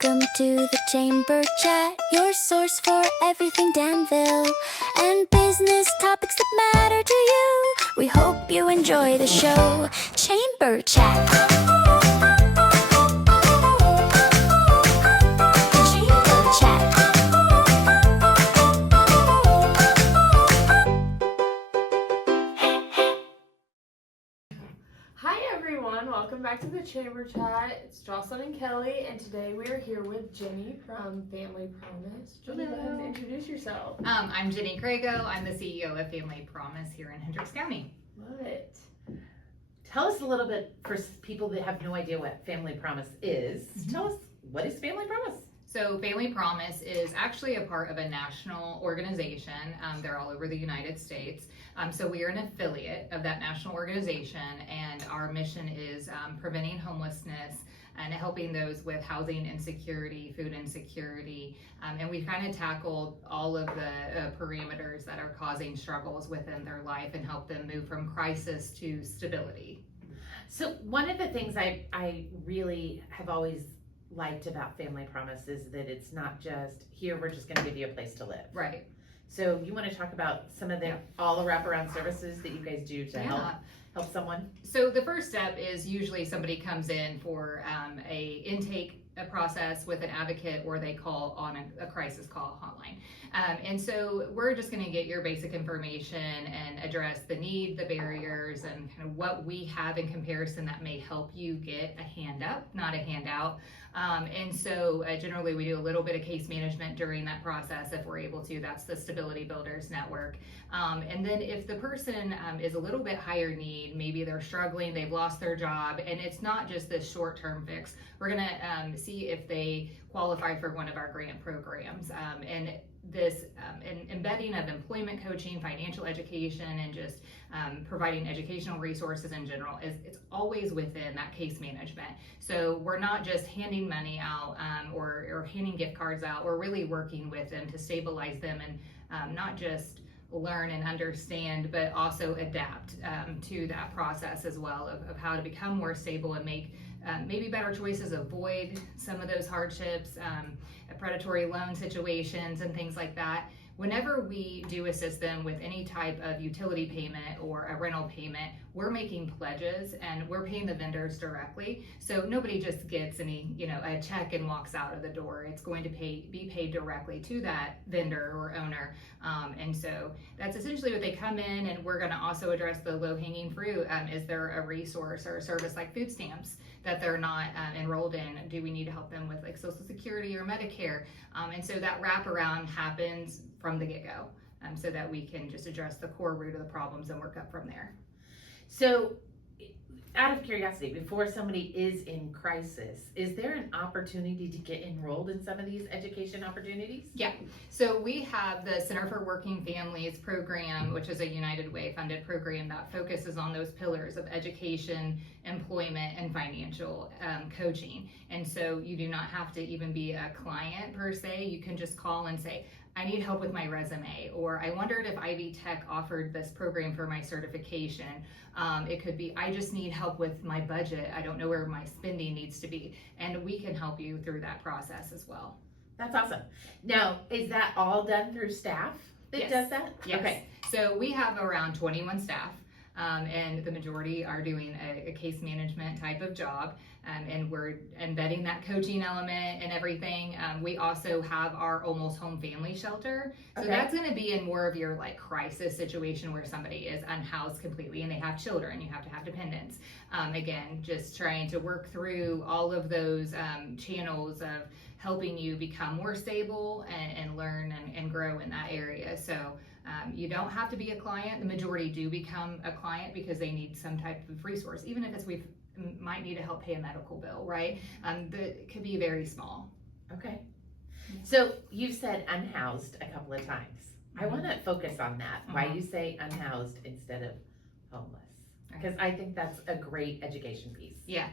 Welcome to the Chamber Chat, your source for everything Danville and business topics that matter to you. We hope you enjoy the show. Chamber Chat. Chamber Chat. Hi everyone, welcome back to the Chamber Chat. It's Jocelyn and Kelly, and today we are here with Jenny from Family Promise. Jenny, go ahead and introduce yourself. I'm Jenny Crago. I'm the CEO of Family Promise here in Hendricks County. Love it. Tell us a little bit for people that have no idea what Family Promise is. Tell us, what is Family Promise? So Family Promise is actually a part of a national organization. They're all over the United States. So we are an affiliate of that national organization, and our mission is preventing homelessness and helping those with housing insecurity, food insecurity, and we've kind of tackled all of the parameters that are causing struggles within their life and help them move from crisis to stability. So one of the things I really have always liked about Family Promise is that it's not just, here, we're just gonna give you a place to live. Right. So you wanna talk about some of the, all the wraparound services that you guys do to help someone? So the first step is usually somebody comes in for a intake process with an advocate, or they call on a crisis call hotline. And so we're just going to get your basic information and address the need, the barriers, and kind of what we have in comparison that may help you get a hand up, not a handout. And so generally we do a little bit of case management during that process if we're able to. That's the Stability Builders Network. And then if the person is a little bit higher need, maybe they're struggling, they've lost their job, and it's not just this short-term fix, we're going to see if they qualify for one of our grant programs. And this embedding of employment coaching, financial education, and just providing educational resources in general it's always within that case management. So we're not just handing money out or handing gift cards out. We're really working with them to stabilize them and not just learn and understand, but also adapt to that process as well of how to become more stable and make maybe better choices, avoid some of those hardships, predatory loan situations and things like that. Whenever we do assist them with any type of utility payment or a rental payment, we're making pledges and we're paying the vendors directly. So nobody just gets a check and walks out of the door. It's going to be paid directly to that vendor or owner. And so that's essentially what they come in, and we're going to also address the low-hanging fruit. Is there a resource or a service like food stamps that they're not enrolled in? Do we need to help them with like Social Security or Medicare? And so that wraparound happens from the get-go, so that we can just address the core root of the problems and work up from there. So out of curiosity, before somebody is in crisis, is there an opportunity to get enrolled in some of these education opportunities? Yeah, so we have the Center for Working Families program, which is a United Way funded program that focuses on those pillars of education, employment, and financial coaching. And so you do not have to even be a client per se. You can just call and say, I need help with my resume, or I wondered if Ivy Tech offered this program for my certification. It could be, I just need help with my budget. I don't know where my spending needs to be. And we can help you through that process as well. That's awesome. Now, is that all done through staff that does that? Yes. Okay. So we have around 21 staff. And the majority are doing a case management type of job, and we're embedding that coaching element and everything. We also have our almost home family shelter, so that's going to be in more of your like crisis situation where somebody is unhoused completely and they have children. You have to have dependents. Again, just trying to work through all of those channels of helping you become more stable and learn and grow in that area. So you don't have to be a client. The majority do become a client because they need some type of resource, even if we might need to help pay a medical bill, right? That could be very small. Okay. So you've said unhoused a couple of times. I want to focus on that. Why you say unhoused instead of homeless? Because I think that's a great education piece. Yeah.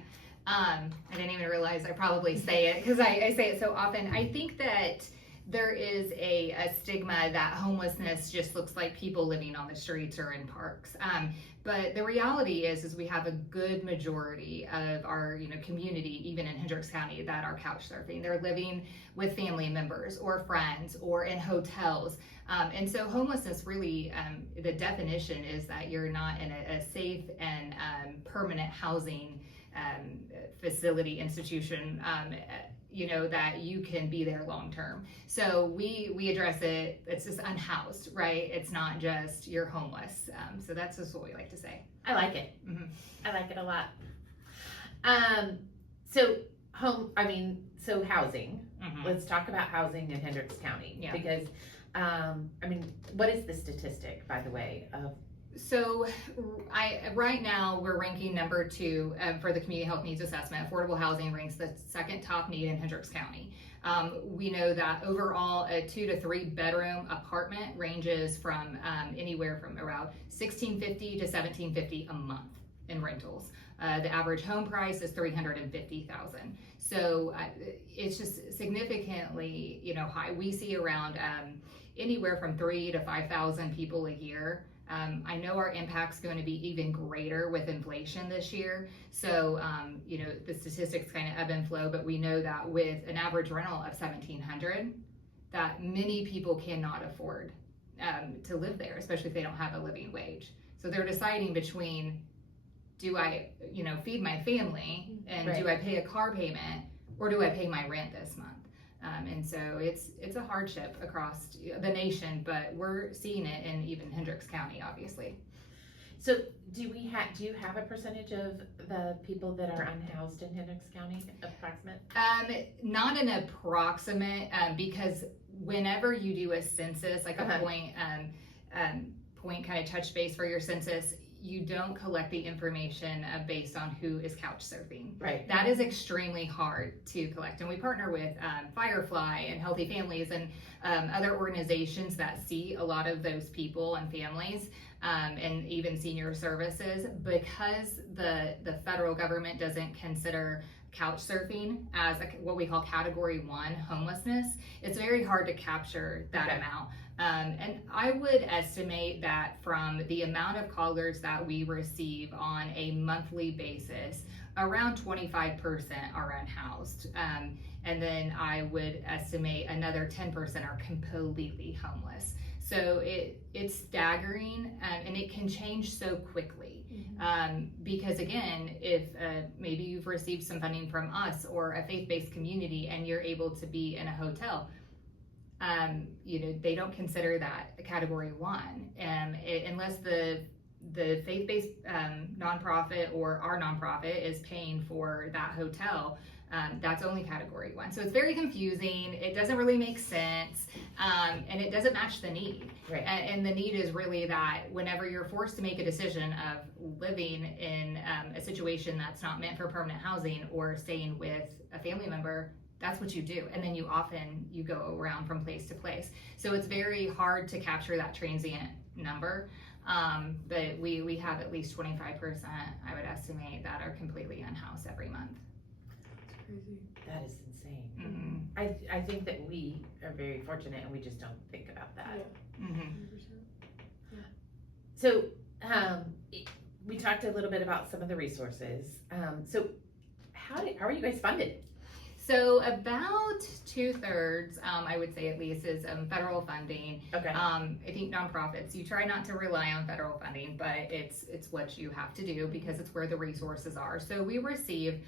I didn't even realize I probably say it because I say it so often. I think that there is a stigma that homelessness just looks like people living on the streets or in parks. But the reality is we have a good majority of our community, even in Hendricks County, that are couch surfing. They're living with family members or friends or in hotels. And so homelessness really, the definition is that you're not in a safe and permanent housing facility, institution, that you can be there long term. So we address it, it's just unhoused, right? It's not just you're homeless. So that's just what we like to say. I like it. Mm-hmm. I like it a lot. So housing. Mm-hmm. Let's talk about housing in Hendricks County. Yeah. Because, what is the statistic, by the way, of So right now we're ranking number 2 for the community health needs assessment. Affordable housing ranks the second top need in Hendricks County. We know that overall a 2 to 3 bedroom apartment ranges from anywhere from around $1,650 to $1,750 a month in rentals. The average home price is $350,000. So it's just significantly high. We see around anywhere from 3,000 to 5,000 people a year. I know our impact's going to be even greater with inflation this year. So, the statistics kind of ebb and flow, but we know that with an average rental of $1,700, that many people cannot afford to live there, especially if they don't have a living wage. So they're deciding between, do I, feed my family and Right. do I pay a car payment or do I pay my rent this month? And so it's a hardship across the nation, but we're seeing it in even Hendricks County, obviously. So do you have a percentage of the people that are unhoused in Hendricks County, approximate? Not an approximate, because whenever you do a census, like a point kind of touch base for your census, you don't collect the information based on who is couch surfing. Right. That is extremely hard to collect. And we partner with Firefly and Healthy Families and other organizations that see a lot of those people and families, and even senior services, because the federal government doesn't consider couch surfing as what we call category 1 homelessness. It's very hard to capture that amount. And I would estimate that from the amount of callers that we receive on a monthly basis, around 25% are unhoused. And then I would estimate another 10% are completely homeless. So it's staggering, and it can change so quickly. Because again, if maybe you've received some funding from us or a faith-based community and you're able to be in a hotel, they don't consider that a category 1, unless the faith-based nonprofit or our nonprofit is paying for that hotel. That's only category 1. So it's very confusing. It doesn't really make sense, and it doesn't match the need. Right. And the need is really that whenever you're forced to make a decision of living in a situation that's not meant for permanent housing or staying with a family member, that's what you do. And then you go around from place to place. So it's very hard to capture that transient number. But we have at least 25%, I would estimate, that are completely unhoused every month. That's crazy. That is insane. Mm-hmm. I think that we are very fortunate and we just don't think about that. Yeah. Mm-hmm. 100%. So we talked a little bit about some of the resources. So how are you guys funded? So about 2/3, I would say at least, is federal funding. Okay. I think nonprofits, you try not to rely on federal funding, but it's what you have to do because it's where the resources are. So we receive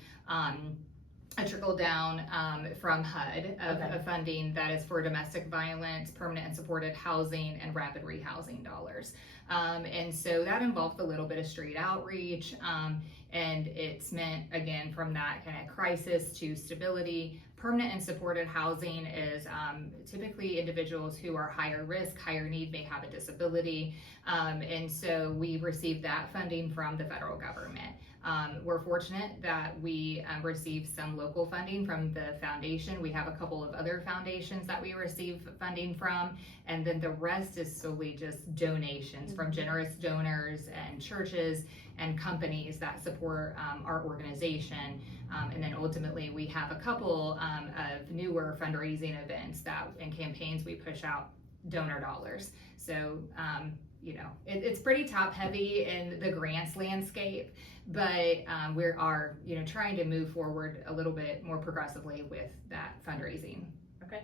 a trickle down from HUD of funding that is for domestic violence, permanent and supported housing, and rapid rehousing dollars. And so that involved a little bit of street outreach, and it's meant, again, from that kind of crisis to stability. Permanent and supported housing is typically individuals who are higher risk, higher need, may have a disability, and so we receive that funding from the federal government. We're fortunate that we receive some local funding from the foundation. We have a couple of other foundations that we receive funding from, and then the rest is solely just donations from generous donors and churches and companies that support our organization. And then ultimately we have a couple of new newer fundraising events and campaigns, we push out donor dollars. So, it's pretty top heavy in the grants landscape, but we are, trying to move forward a little bit more progressively with that fundraising. Okay.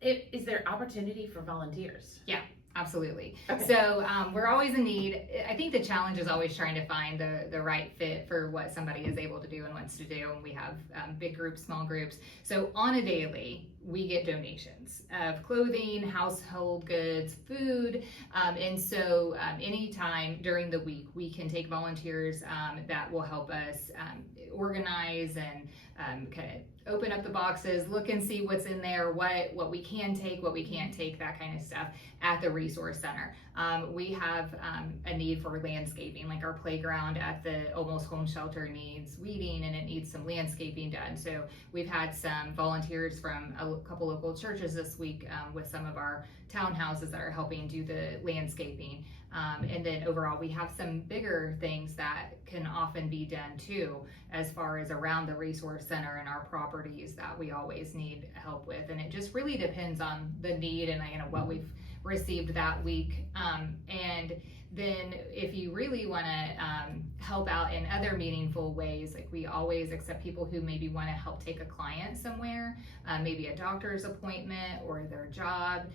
Is there opportunity for volunteers? Yeah. Absolutely. Okay. So we're always in need. I think the challenge is always trying to find the right fit for what somebody is able to do and wants to do. And we have big groups, small groups. So on a daily, we get donations of clothing, household goods, food. And so anytime during the week, we can take volunteers that will help us organize and kind of open up the boxes, look and see what's in there, what we can take, what we can't take, that kind of stuff at the resource center. We have a need for landscaping, like our playground at the Almost Home Shelter needs weeding and it needs some landscaping done. So we've had some volunteers from a couple local churches this week with some of our townhouses that are helping do the landscaping. And then overall, we have some bigger things that can often be done too, as far as around the resource center and our properties that we always need help with. And it just really depends on the need and what we've received that week. And then if you really want to help out in other meaningful ways, like we always accept people who maybe want to help take a client somewhere, maybe a doctor's appointment or their job.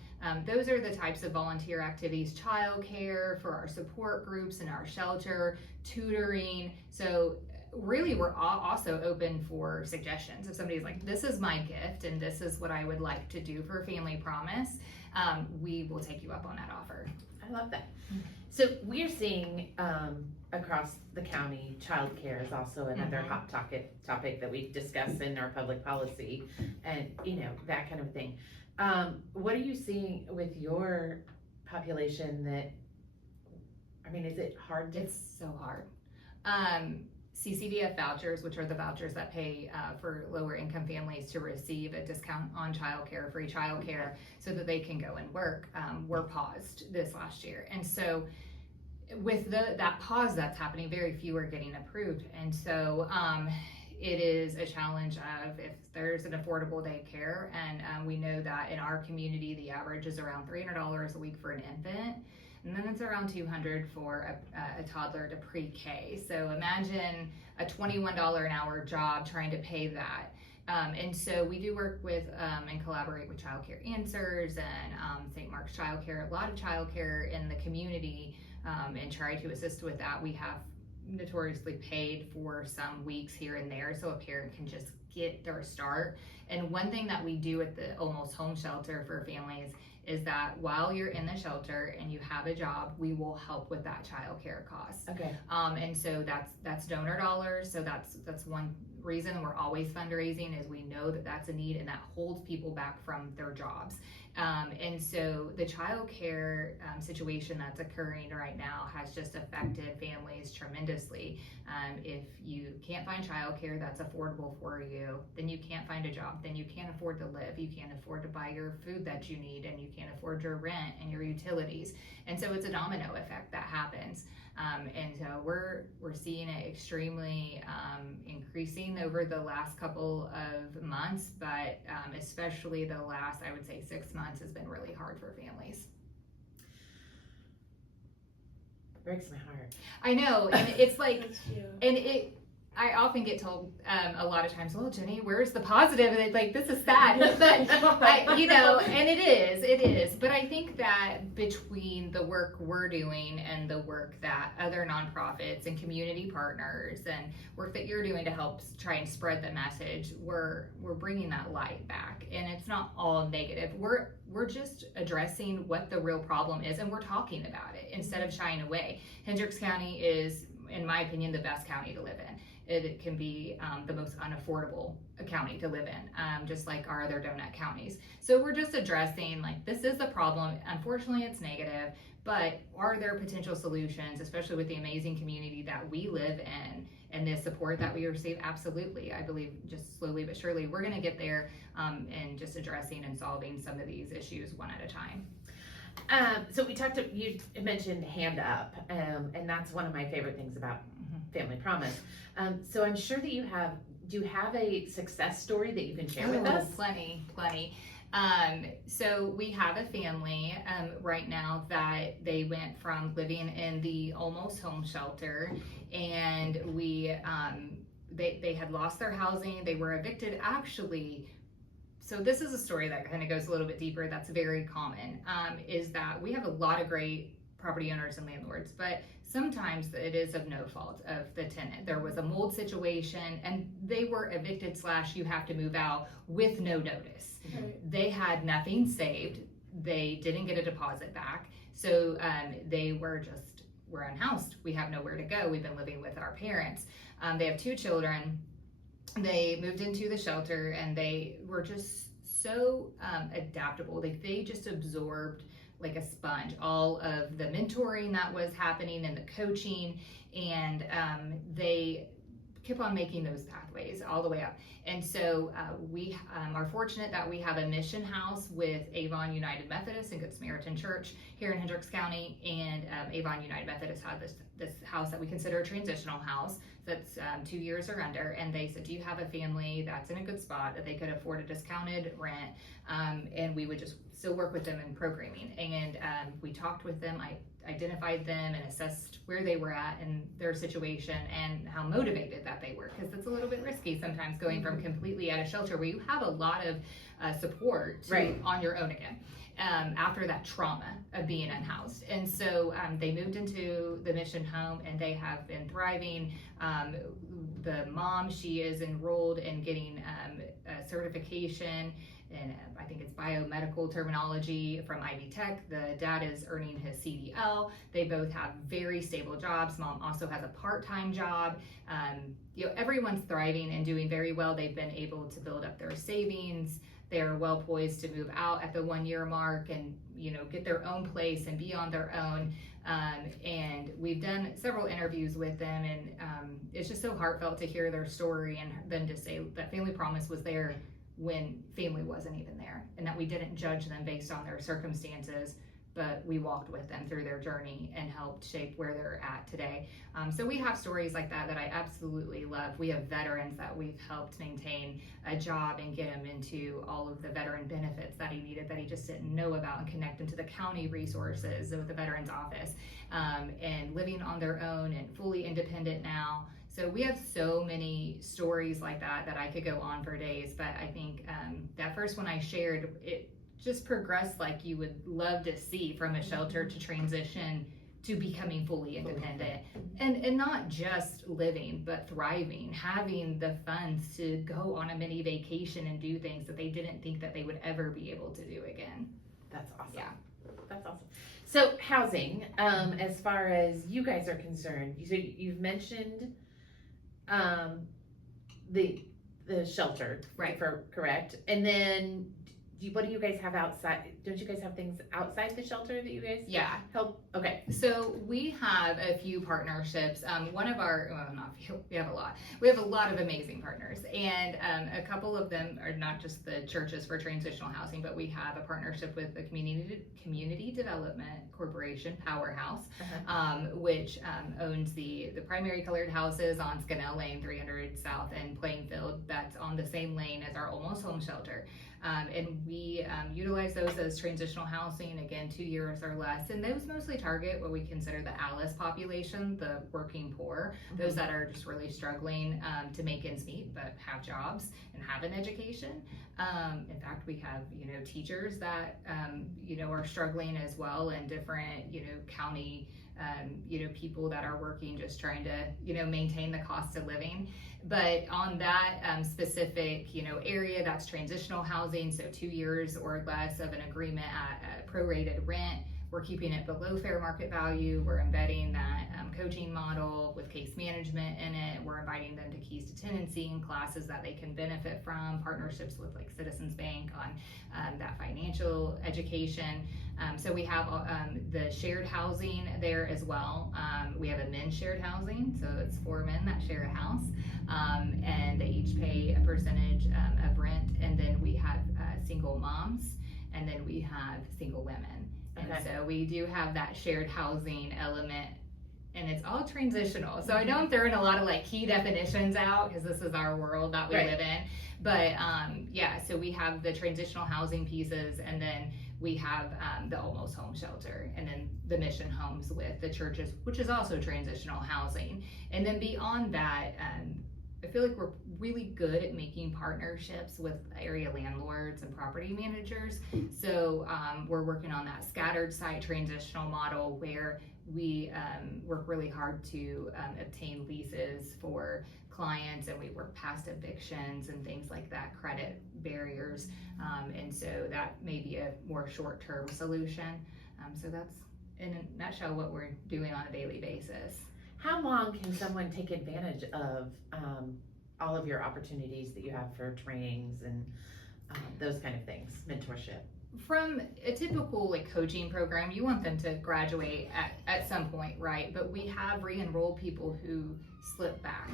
Those are the types of volunteer activities, childcare for our support groups in our shelter, tutoring. So really, we're also open for suggestions. If somebody's like, this is my gift and this is what I would like to do for Family Promise, we will take you up on that offer. I love that. So we're seeing across the county, childcare is also another hot topic that we discuss in our public policy and, that kind of thing. What are you seeing with your population is it hard to? It's so hard. CCDF vouchers, which are the vouchers that pay for lower income families to receive a discount on childcare, free childcare, so that they can go and work, were paused this last year. And so with that pause that's happening, very few are getting approved. And so it is a challenge of if there's an affordable daycare, and we know that in our community, the average is around $300 a week for an infant. And then it's around $200 for a toddler to pre-K. So imagine a $21 an hour job trying to pay that. And so we do work with and collaborate with Child Care Answers and St. Mark's Child Care, a lot of child care in the community, and try to assist with that. We have notoriously paid for some weeks here and there so a parent can just get their start. And one thing that we do at the Almost Home Shelter for families is that while you're in the shelter and you have a job, we will help with that child care cost. Okay. And so that's donor dollars. So that's one reason we're always fundraising, is we know that that's a need and that holds people back from their jobs. And so the child care situation that's occurring right now has just affected families tremendously. If you can't find child care that's affordable for you, then you can't find a job, then you can't afford to live, you can't afford to buy your food that you need, and you can't afford your rent and your utilities. And so it's a domino effect that happens. And so we're seeing it extremely increasing over the last couple of months, but especially the last, I would say, 6 months has been really hard for families. Breaks my heart. I know, and it's like, I often get told a lot of times, well, Jenny, where's the positive? And it's like, this is sad, but and it is. But I think that between the work we're doing and the work that other nonprofits and community partners and work that you're doing to help try and spread the message, we're bringing that light back. And it's not all negative. We're just addressing what the real problem is, and we're talking about it instead of shying away. Hendricks County is, in my opinion, the best county to live in. It can be the most unaffordable county to live in, just like our other donut counties. So we're just addressing, like, this is the problem. Unfortunately, it's negative, but are there potential solutions, especially with the amazing community that we live in and the support that we receive? Absolutely. I believe just slowly but surely we're going to get there, and just addressing and solving some of these issues one at a time. So you mentioned Hand Up, and that's one of my favorite things about Family Promise. So I'm sure that you have do you have a success story that you can share with Oh, us? Plenty. So we have a family right now that they went from living in the almost home shelter, and they had lost their housing. They were evicted actually. So this is a story that kind of goes a little bit deeper. That's very common. Is that we have a lot of great property owners and landlords, but sometimes it is of no fault of the tenant. There was a mold situation and they were evicted / you have to move out with no notice. Right. They had nothing saved. They didn't get a deposit back. So they we're unhoused. We have nowhere to go. We've been living with our parents. They have 2 children. They moved into the shelter and they were just so adaptable. They just absorbed like a sponge all of the mentoring that was happening and the coaching, and they kept on making those pathways all the way up. And so we are fortunate that we have a mission house with Avon United Methodist and Good Samaritan Church here in Hendricks County, and Avon United Methodist had this house that we consider a transitional house that's 2 years or under, and they said, do you have a family that's in a good spot that they could afford a discounted rent? And we would just still work with them in programming, and we talked with them. I identified them and assessed where they were at in their situation and how motivated that they were, because it's a little bit risky sometimes going from completely out of shelter where you have a lot of support to, on your own again. After that trauma of being unhoused. And so they moved into the mission home and they have been thriving. The mom, she is enrolled in getting a certification in, I think it's biomedical terminology from Ivy Tech. The dad is earning his CDL. They both have very stable jobs. Mom also has a part-time job. Everyone's thriving and doing very well. They've been able to build up their savings. They're well poised to move out at the 1-year mark and, get their own place and be on their own. And we've done several interviews with them, and it's just so heartfelt to hear their story and them to say that Family Promise was there when family wasn't even there, and that we didn't judge them based on their circumstances, but we walked with them through their journey and helped shape where they're at today. So we have stories like that I absolutely love. We have veterans that we've helped maintain a job and get him into all of the veteran benefits that he needed that he just didn't know about, and connect him to the county resources with the Veterans Office, and living on their own and fully independent now. So we have so many stories like that I could go on for days, but I think that first one I shared, it just progressed like you would love to see, from a shelter to transition to becoming fully independent, and not just living, but thriving, having the funds to go on a mini vacation and do things that they didn't think that they would ever be able to do again. That's awesome. Yeah. That's awesome. So housing, as far as you guys are concerned, you've mentioned the shelter, Right. Correct? And then what do you guys have outside? Don't you guys have things outside the shelter that you guys help? Okay. So we have a few partnerships. One of our, not a few, we have a lot. We have a lot of amazing partners, and a couple of them are not just the churches for transitional housing, but we have a partnership with the Community Development Corporation, Powerhouse, which owns the primary colored houses on Scannell Lane, 300 South, and Plainfield. That's on the same lane as our Almost Home shelter. And we utilize those as transitional housing, again, 2 years or less. And those mostly target what we consider the ALICE population, the working poor, those that are just really struggling to make ends meet, but have jobs and have an education. In fact, we have, teachers that, are struggling as well, and different, county, people that are working, just trying to, maintain the cost of living. But on that specific, area, that's transitional housing, so 2 years or less of an agreement at prorated rent. We're keeping it below fair market value. We're embedding that coaching model with case management in it. We're inviting them to keys to tenancy and classes that they can benefit from, partnerships with like Citizens Bank on that financial education. So we have the shared housing there as well. We have a men's shared housing, so it's 4 men that share a house, and they each pay a percentage of rent. And then we have single moms, and then we have single women. And so we do have that shared housing element and it's all transitional. So I know I'm throwing a lot of like key definitions out because this is our world that we live in. But yeah, so we have the transitional housing pieces, and then we have the almost home shelter, and then the mission homes with the churches, which is also transitional housing. And then beyond that, I feel like we're really good at making partnerships with area landlords and property managers. So we're working on that scattered site transitional model where we work really hard to obtain leases for clients, and we work past evictions and things like that, credit barriers. And so that may be a more short-term solution. So that's in a nutshell what we're doing on a daily basis. How long can someone take advantage of all of your opportunities that you have for trainings and those kind of things, mentorship? From a typical like coaching program, you want them to graduate at some point, right? But we have re-enrolled people who slip back.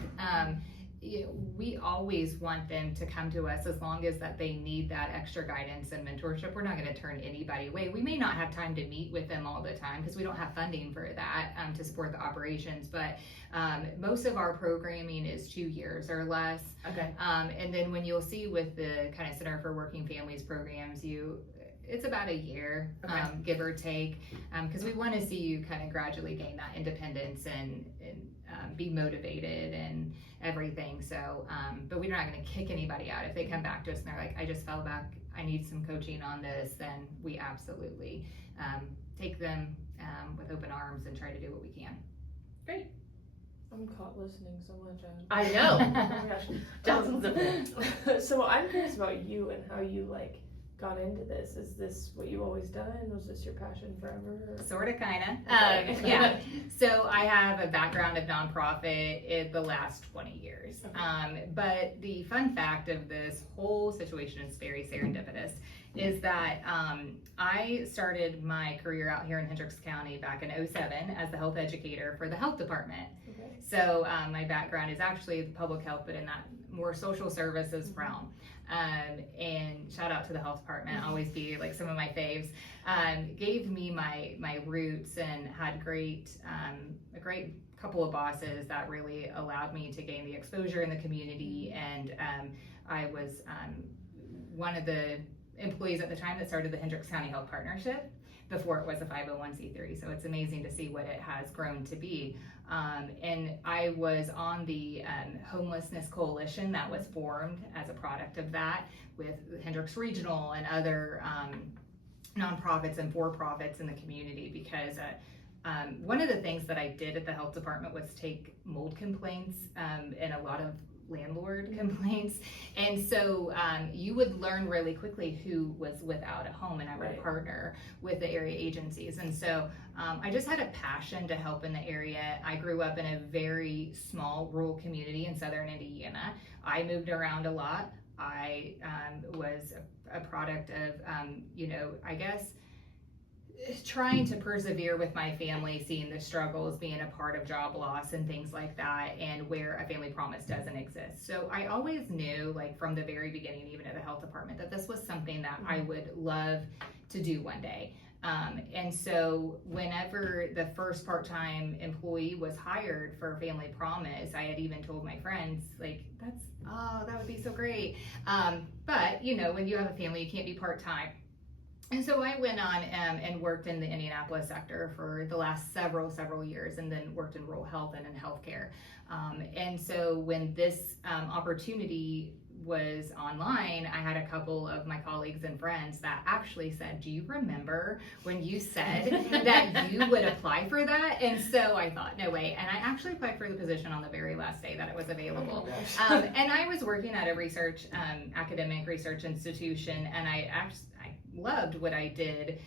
We always want them to come to us as long as that they need that extra guidance and mentorship. We're not going to turn anybody away. We may not have time to meet with them all the time because we don't have funding for that to support the operations, but most of our programming is 2 years or less. Okay. And then when you'll see with the kind of Center for Working Families programs, it's about a year, give or take, because we want to see you kind of gradually gain that independence and be motivated and everything. So, but we're not going to kick anybody out. If they come back to us and they're like, I just fell back, I need some coaching on this, then we absolutely take them with open arms and try to do what we can. Great. I'm caught listening so much. I know. Oh my gosh. Dozens of things. So I'm curious about you and how you like got into this. Is this what you always done? Was this your passion forever? Or? Sort of, kind of. Okay. Yeah. So I have a background of nonprofit in the last 20 years. Okay. But the fun fact of this whole situation is very serendipitous. Is that I started my career out here in Hendricks County back in 2007 as the health educator for the health department. Okay. So my background is actually public health, but in that more social services realm. And shout out to the health department, always be like some of my faves. Gave me my roots and had a great couple of bosses that really allowed me to gain the exposure in the community. And I was one of the employees at the time that started the Hendricks County Health Partnership before it was a 501c3. So it's amazing to see what it has grown to be. And I was on the homelessness coalition that was formed as a product of that with Hendricks Regional and other nonprofits and for-profits in the community, because one of the things that I did at the health department was take mold complaints and a lot of landlord complaints, and so you would learn really quickly who was without a home, and I would partner with the area agencies. And so I just had a passion to help in the area. I grew up in a very small rural community in southern Indiana. I moved around a lot. I was a product of I guess trying to persevere with my family, seeing the struggles, being a part of job loss and things like that, and where a family promise doesn't exist. So I always knew, like from the very beginning, even at the health department, that this was something that I would love to do one day. And so whenever the first part-time employee was hired for Family Promise, I had even told my friends, like, that would be so great. But when you have a family, you can't be part-time. And so I went on and worked in the Indianapolis sector for the last several years, and then worked in rural health and in healthcare. And so when this opportunity was online, I had a couple of my colleagues and friends that actually said, do you remember when you said that you would apply for that? And so I thought, no way. And I actually applied for the position on the very last day that it was available. And I was working at a academic research institution, and I loved what I did,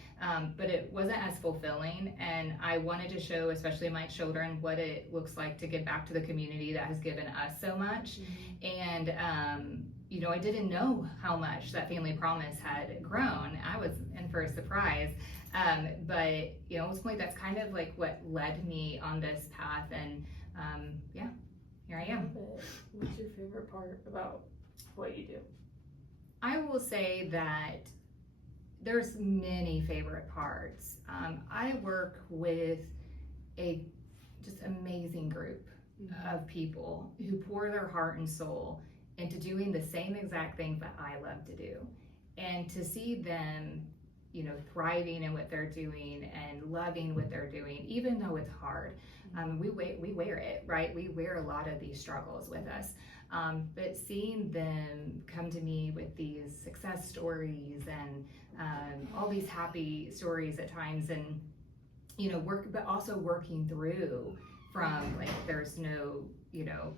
but it wasn't as fulfilling, and I wanted to show especially my children what it looks like to give back to the community that has given us so much. And I didn't know how much that Family Promise had grown. I was in for a surprise, but ultimately that's kind of like what led me on this path, and here I am. What's your favorite part about what you do? I will say that there's many favorite parts. I work with a just amazing group of people who pour their heart and soul into doing the same exact things that I love to do. And to see them, you know, thriving in what they're doing and loving what they're doing, even though it's hard. We wear it, right? We wear a lot of these struggles with us. But seeing them come to me with these success stories and all these happy stories at times, and you know, but also working through from like there's no, you know,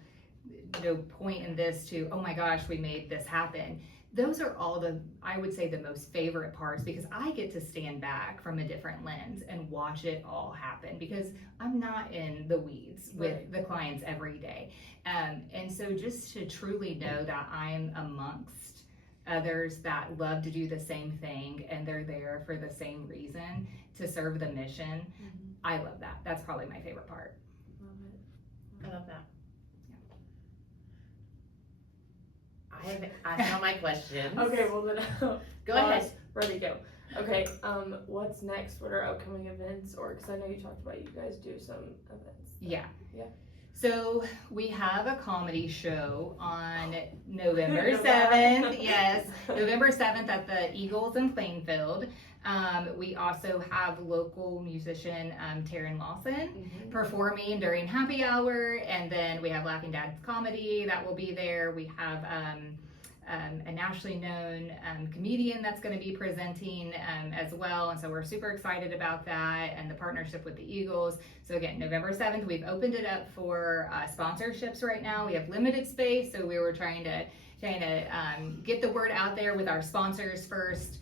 no point in this to, oh my gosh, we made this happen. Those are all I would say the most favorite parts, because I get to stand back from a different lens and watch it all happen, because I'm not in the weeds with the clients every day. And so just to truly know that I'm amongst others that love to do the same thing and they're there for the same reason, to serve the mission, I love that. That's probably my favorite part. I love that. I know my questions. Okay, well then, Go ahead. Ready, go. Okay, what's next? What are upcoming events? Or, because I know you talked about you guys do some events. Yeah. Yeah. So we have a comedy show on November 7th. Yes, November 7th at the Eagles in Plainfield. We also have local musician Taryn Lawson performing during happy hour, and then we have Laughing Dad's Comedy that will be there. We have a nationally known comedian that's going to be presenting as well, and so we're super excited about that and the partnership with the Eagles. So again, November 7th, we've opened it up for sponsorships right now. We have limited space, so we were trying to get the word out there with our sponsors first.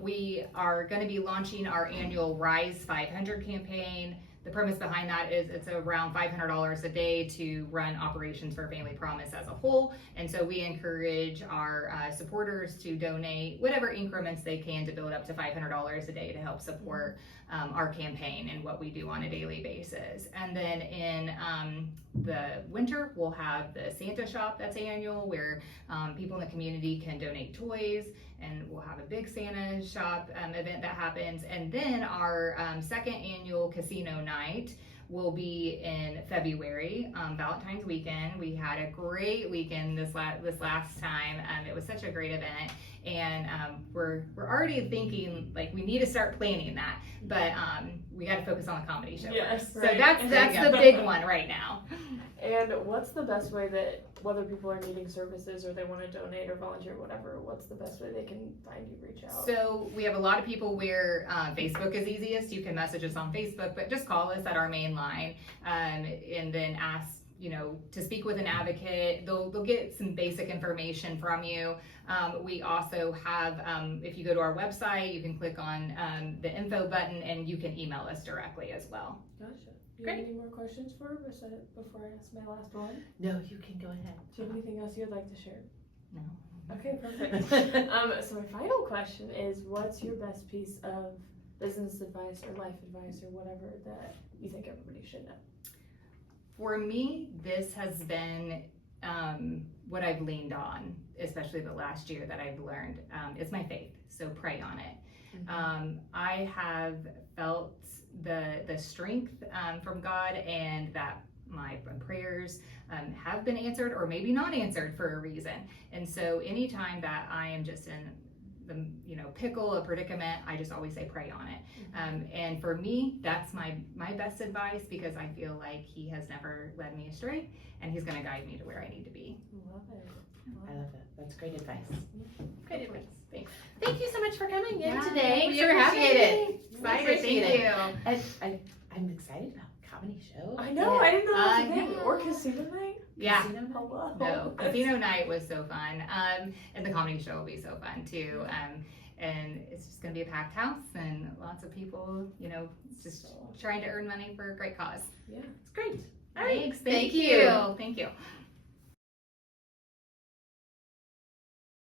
We are going to be launching our annual Rise 500 campaign. The premise behind that is it's around $500 a day to run operations for Family Promise as a whole. And so we encourage our supporters to donate whatever increments they can to build up to $500 a day to help support our campaign and what we do on a daily basis. And then in the winter, we'll have the Santa Shop that's annual, where people in the community can donate toys, and we'll have a big Santa Shop event that happens. And then our second annual casino night will be in February, Valentine's weekend. We had a great weekend this last time. It was such a great event, and we're already thinking like we need to start planning that, but we got to focus on the comedy show first. So that's the big one right now. And what's the best way that, whether people are needing services or they want to donate or volunteer or whatever, what's the best way they can find you, reach out? So we have a lot of people where Facebook is easiest. You can message us on Facebook, but just call us at our main line and then ask, you know, to speak with an advocate. They'll get some basic information from you. We also have, if you go to our website, you can click on the info button and you can email us directly as well. Gotcha. Do you have any more questions for her before I ask my last one? No, you can go ahead. Do you have anything else you'd like to share? No. Okay, perfect. So my final question is, what's your best piece of business advice or life advice or whatever that you think everybody should know? For me, this has been what I've leaned on, especially the last year that I've learned, is my faith. So pray on it. I have felt the strength from God, and that my prayers have been answered, or maybe not answered for a reason. And so anytime that I am just in the pickle, a predicament, I just always say pray on it. And for me, that's my best advice, because I feel like He has never led me astray, and He's going to guide me to where I need to be. Love it. I love it. That's great advice. Great advice. Thanks. Thank you so much for coming in today. Thanks for having me. Excited. Thank you. And I'm excited about comedy show. I know, I didn't know that was a thing. know. Or casino night? Yeah. Casino night? Hello. No, casino night was so fun. And the comedy show will be so fun too. And it's just going to be a packed house and lots of people, just trying to earn money for a great cause. Yeah. It's great. Thanks. Thank you. Thank you.